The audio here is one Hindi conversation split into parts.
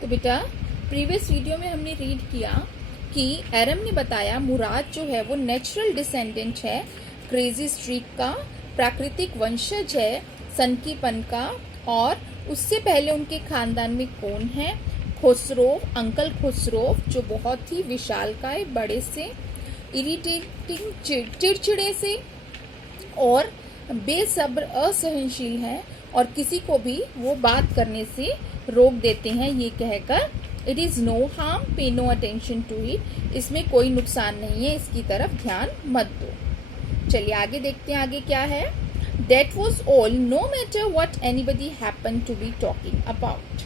तो बेटा प्रीवियस वीडियो में हमने रीड किया कि एरम ने बताया मुराद जो है वो नेचुरल डिसेंडेंट है क्रेजी स्ट्रीक का, प्राकृतिक वंशज है सनकीपन का, और उससे पहले उनके खानदान में कौन है? खुसरोव, अंकल खुसरोव, जो बहुत ही विशालकाय, बड़े से, इरिटेटिंग, चिड़चिड़े से और बेसब्र, असहनशील हैं और किसी को भी वो बात करने से रोक देते हैं ये कहकर इट इज़ नो हार्म, पे नो अटेंशन टू इट, इसमें कोई नुकसान नहीं है, इसकी तरफ ध्यान मत दो। चलिए आगे देखते हैं आगे क्या है। That was all, no matter what anybody happened to be talking about.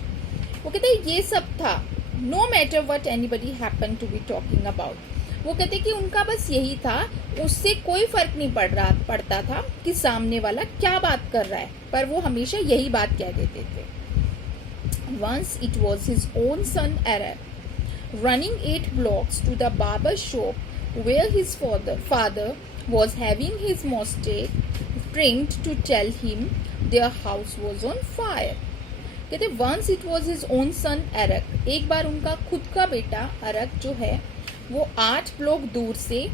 वो कहते हैं ये सब था, no matter what anybody happened to be talking about. वो कहते कि उनका बस यही था, उससे कोई फर्क नहीं पड़ता था कि सामने वाला क्या बात कर रहा है, पर वो हमेशा यही बात कह देते थे। Once it was his own son Arab, running 8 blocks to the barber shop where his father was having his mustache trimmed to tell him their house was on fire. कहते once it was his own son Arab, एक बार उनका खुद का बेटा अरक जो है वो 8 ब्लॉक दूर से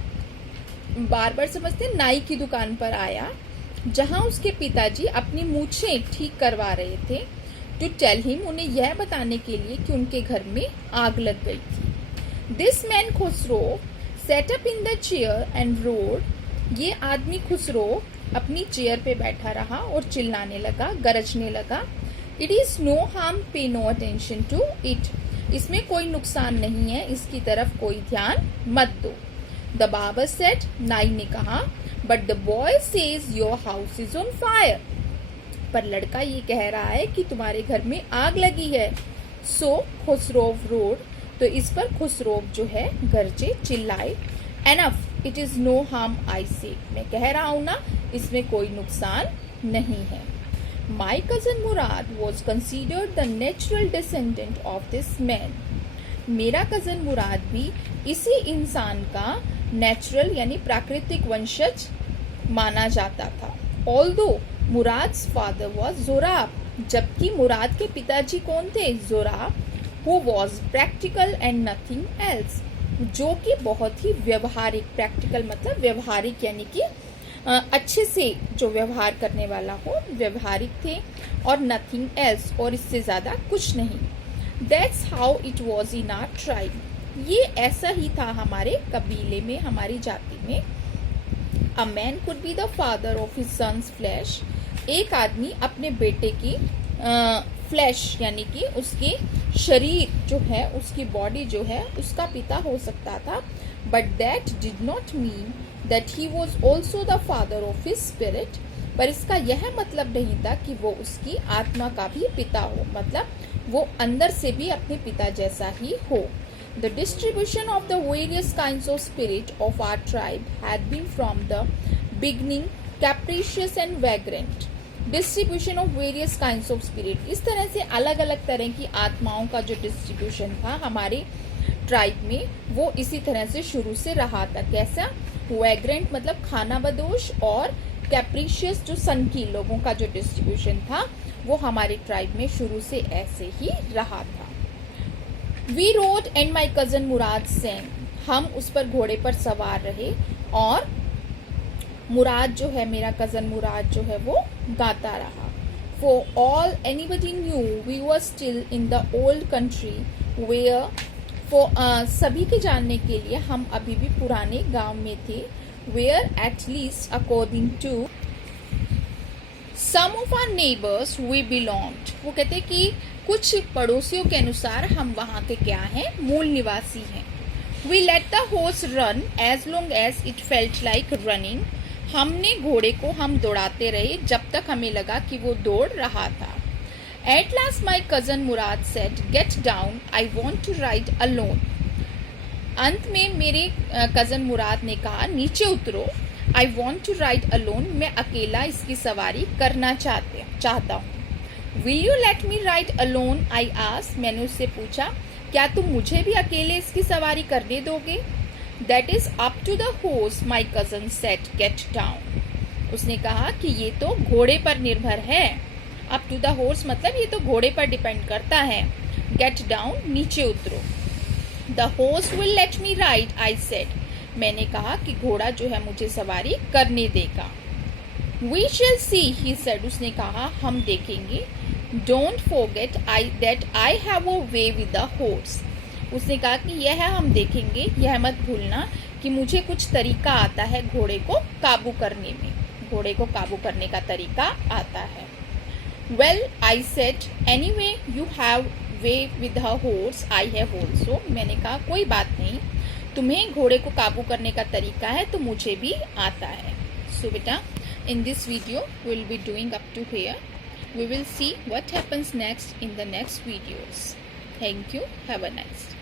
बार्बर समझते नाई की दुकान पर आया, जहां उसके पिताजी अपनी मूछें ठीक करवा रहे थे। टू टेल हिम, उन्हें यह बताने के लिए कि उनके घर में आग लग गई थी। This man Khusro set up in the chair and road, ये आदमी खुसरो अपनी चेयर पे बैठा रहा और चिल्लाने लगा, गरजने लगा। इट इज नो हार्म, पे नो अटेंशन टू इट, इसमें कोई नुकसान नहीं है, इसकी तरफ कोई ध्यान मत दो। द बार्बर सेड, नाई ने कहा, but the boy says your house is on fire, पर लड़का ये कह रहा है कि तुम्हारे घर में आग लगी है। सो खुसरोव रोड, तो इस पर खुसरोव जो है गरजे, चिल्लाए। Enough, it is no harm I say, मैं कह रहा हूं ना, इसमें कोई नुकसान नहीं है। My cousin Murad was considered the natural descendant of this man. मेरा कज़न मुराद भी इसी इंसान का नेचुरल यानी प्राकृतिक वंशज माना जाता था। Although मुराद्स फादर was जोराब, जबकि मुराद के पिताजी कौन थे? जोराब, who was practical and nothing else, जो कि बहुत ही व्यवहारिक, प्रैक्टिकल मतलब व्यवहारिक यानी कि अच्छे से जो व्यवहार करने वाला हो, व्यवहारिक थे, और नथिंग एल्स, और इससे ज़्यादा कुछ नहीं। That's how it was in our tribe, ये ऐसा ही था हमारे कबीले में, हमारी जाति में। A man could be the father of his sons flesh, एक आदमी अपने बेटे की फ्लैश यानी कि उसके शरीर जो है, उसकी बॉडी जो है, उसका पिता हो सकता था। But that did not mean that he was also the father of his spirit, पर इसका यह मतलब नहीं था कि वो उसकी आत्मा का भी पिता हो, मतलब वो अंदर से भी अपने पिता जैसा ही हो। The distribution of the various kinds of spirit of our tribe had been from the beginning capricious and vagrant. Distribution of various kinds of spirit, इस तरह से अलग अलग तरह की आत्माओं का जो डिस्ट्रीब्यूशन था हमारे ट्राइब में, वो इसी तरह से शुरू से रहा था। कैसा? वैग्रेंट मतलब खाना बदोश, और कैप्रिशियस जो सनकी लोगों का जो डिस्ट्रीब्यूशन था वो हमारे ट्राइब में शुरू से ऐसे ही रहा था। We rode and my cousin Mourad same, हम उस पर घोड़े पर सवार रहे और मुराद जो है, मेरा कजन मुराद जो है वो गाता रहा। For all anybody knew we were still in the old country where, सभी के जानने के लिए हम अभी भी पुराने गांव में थे। Where at least according to some of our neighbours we belonged, वो कहते कि कुछ पड़ोसियों के अनुसार हम वहाँ के क्या हैं? मूल निवासी हैं। We let the horse run as long as it felt like running, हमने घोड़े को हम दौड़ाते रहे जब तक हमें लगा कि वो दौड़ रहा था। At last my cousin Murad said, "Get down, I want to ride alone." अंत में मेरे कज़न मुराद ने कहा, नीचे उतरो, I want to ride alone, मैं अकेला इसकी सवारी करना चाहता हूँ। Will you let me ride alone? I asked, मैंने उससे पूछा, क्या तुम मुझे भी अकेले इसकी सवारी करने दोगे? That is up to the horse, my cousin said, get down. उसने कहा कि ये तो घोड़े पर निर्भर है। अप टू द हॉर्स मतलब ये तो घोड़े पर डिपेंड करता है। गेट डाउन, नीचे उतरो। The horse will let me ride, I said, मैंने कहा कि घोड़ा जो है मुझे सवारी करने देगा। We shall C, he said, उसने कहा हम देखेंगे। Don't forget that I have a way with the horse, उसने कहा कि यह हम देखेंगे, यह मत भूलना कि मुझे कुछ तरीका आता है घोड़े को काबू करने में, घोड़े को काबू करने का तरीका आता है। Well, I said, anyway you have way with the horse, I have also, मैंने कहा कोई बात नहीं, तुम्हें घोड़े को काबू करने का तरीका है तो मुझे भी आता है। सो बेटा, in this video we will be doing up to here. We will see what happens next in the next videos. Thank you. Have a nice day.